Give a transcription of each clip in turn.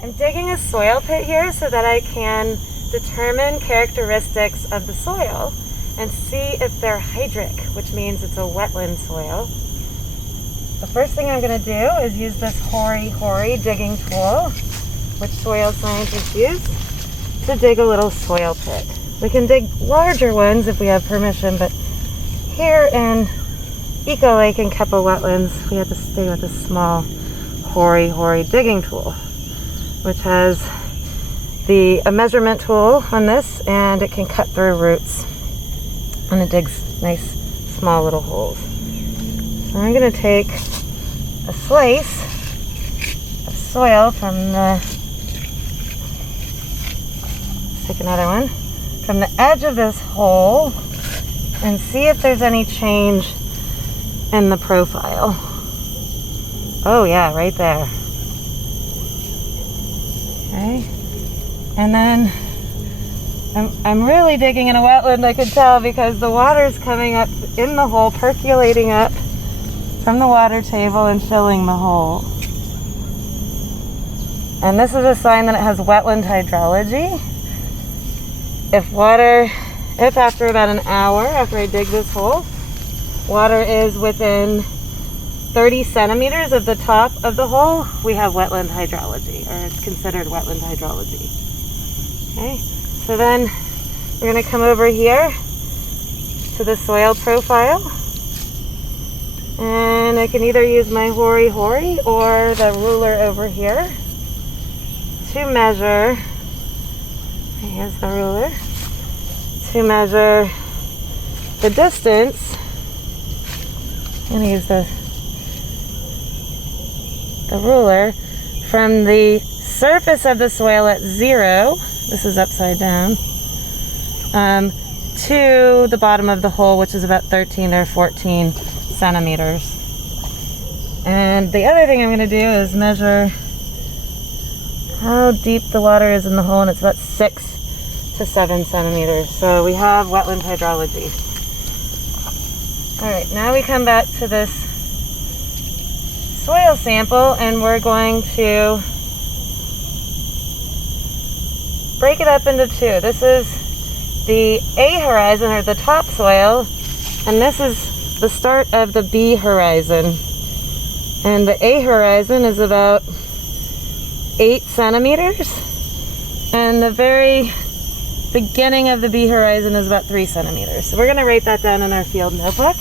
I'm digging a soil pit here so that I can determine characteristics of the soil and see if they're hydric, which means it's a wetland soil. The first thing I'm going to do is use this hoary digging tool, which soil scientists use, to dig a little soil pit. We can dig larger ones if we have permission, but here in Eco Lake and Keppel Wetlands, we had to stay with a small hoary digging tool, which has a measurement tool on this, and it can cut through roots, and it digs nice small little holes. So I'm going to take a slice of soil from take another one, from the edge of this hole and see if there's any change in the profile. Oh yeah, right there. Okay. And then I'm really digging in a wetland, I could tell, because the water's coming up in the hole, percolating up from the water table and filling the hole. And this is a sign that it has wetland hydrology. If after about an hour after I dig this hole, water is within 30 centimeters of the top of the hole, we have wetland hydrology, or it's considered wetland hydrology. Okay, so then we're going to come over here to the soil profile, and I can either use my hoary or the ruler over here to measure. Here's the ruler to measure the distance. I'm going to use the ruler from the surface of the soil at 0, this is upside down, to the bottom of the hole, which is about 13 or 14 centimeters. And the other thing I'm going to do is measure how deep the water is in the hole, and it's about 6 to 7 centimeters. So we have wetland hydrology. All right, now we come back to this soil sample, and we're going to break it up into two. This is the A horizon, or the topsoil, and this is the start of the B horizon. And the A horizon is about 8 centimeters, and the very beginning of the B horizon is about 3 centimeters. So we're going to write that down in our field notebook,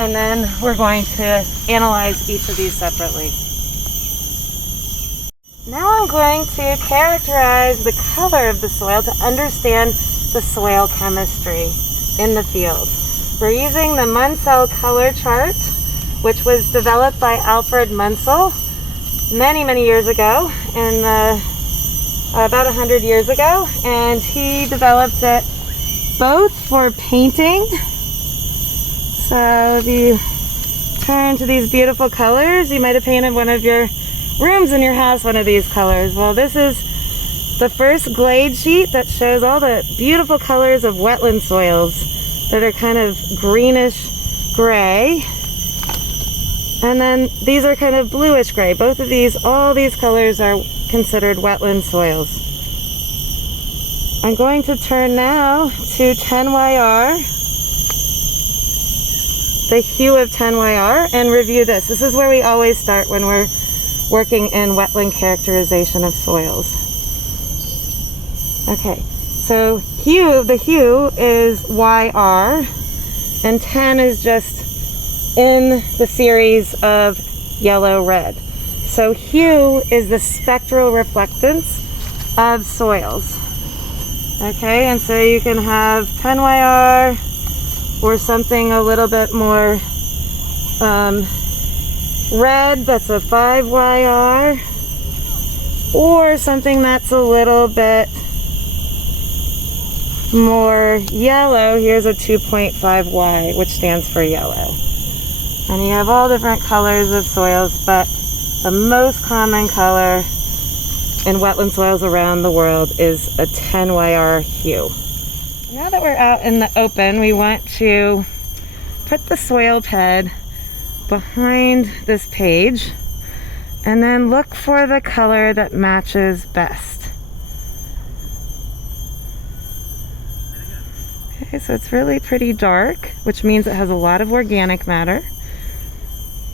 and then we're going to analyze each of these separately. Now I'm going to characterize the color of the soil to understand the soil chemistry in the field. We're using the Munsell Color Chart, which was developed by Alfred Munsell many years ago, about 100 years ago, and he developed it both for painting. So if you turn to these beautiful colors, you might have painted one of your rooms in your house one of these colors. Well, this is the first glade sheet that shows all the beautiful colors of wetland soils that are kind of greenish gray. And then these are kind of bluish gray. Both of these, all these colors are considered wetland soils. I'm going to turn now to 10YR, the hue of 10YR, and review this. This is where we always start when we're working in wetland characterization of soils. Okay, so the hue is YR, and 10 is just in the series of yellow-red. So hue is the spectral reflectance of soils. Okay, and so you can have 10YR or something a little bit more red, that's a 5YR, or something that's a little bit more yellow. Here's a 2.5Y, which stands for yellow. And you have all different colors of soils, but the most common color in wetland soils around the world is a 10YR hue. Now that we're out in the open, we want to put the soil ped behind this page And then look for the color that matches best. Okay, so it's really pretty dark, which means it has a lot of organic matter.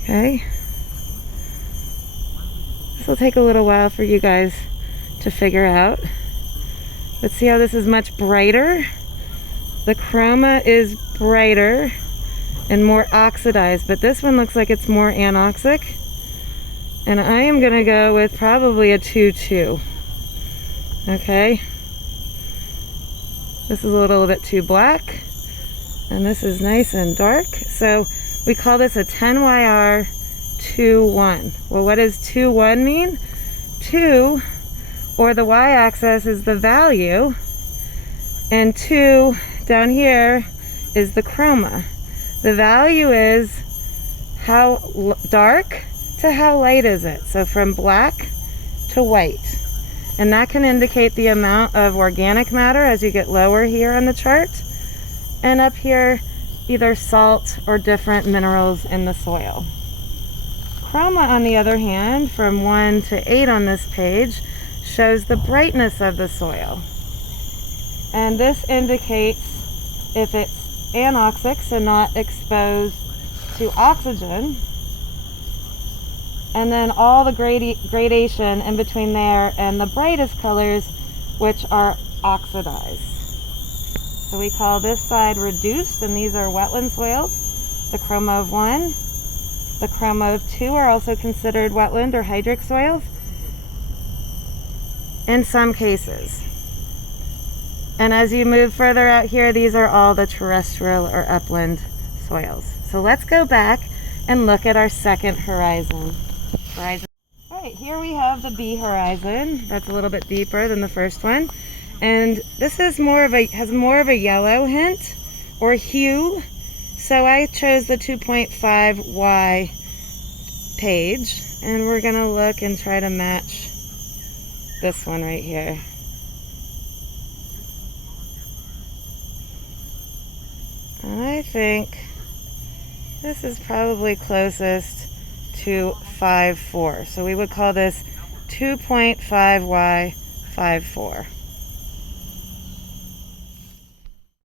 Okay. This will take a little while for you guys to figure out. But see how this is much brighter? The chroma is brighter and more oxidized, but this one looks like it's more anoxic. And I am going to go with probably a 2-2. Okay. This is a little bit too black. And this is nice and dark. So we call this a 10YR 2-1. Well, what does 2-1 mean? 2, or the y-axis, is the value. And 2 down here is the chroma. The value is how dark to how light is it. So from black to white. And that can indicate the amount of organic matter as you get lower here on the chart. And up here, either salt or different minerals in the soil. Chroma, on the other hand, from 1 to 8 on this page, shows the brightness of the soil. And this indicates if it's anoxic, so not exposed to oxygen. And then all the gradation in between there and the brightest colors, which are oxidized. So we call this side reduced, and these are wetland soils. The chroma of 1, the chroma of 2 are also considered wetland or hydric soils in some cases. And as you move further out here, these are all the terrestrial or upland soils. So let's go back and look at our second horizon. All right, here we have the B horizon. That's a little bit deeper than the first one. And this is has more of a yellow hint or hue. So I chose the 2.5Y page, and we're gonna look and try to match this one right here. And I think this is probably closest to 5.4. So we would call this 2.5Y 5.4.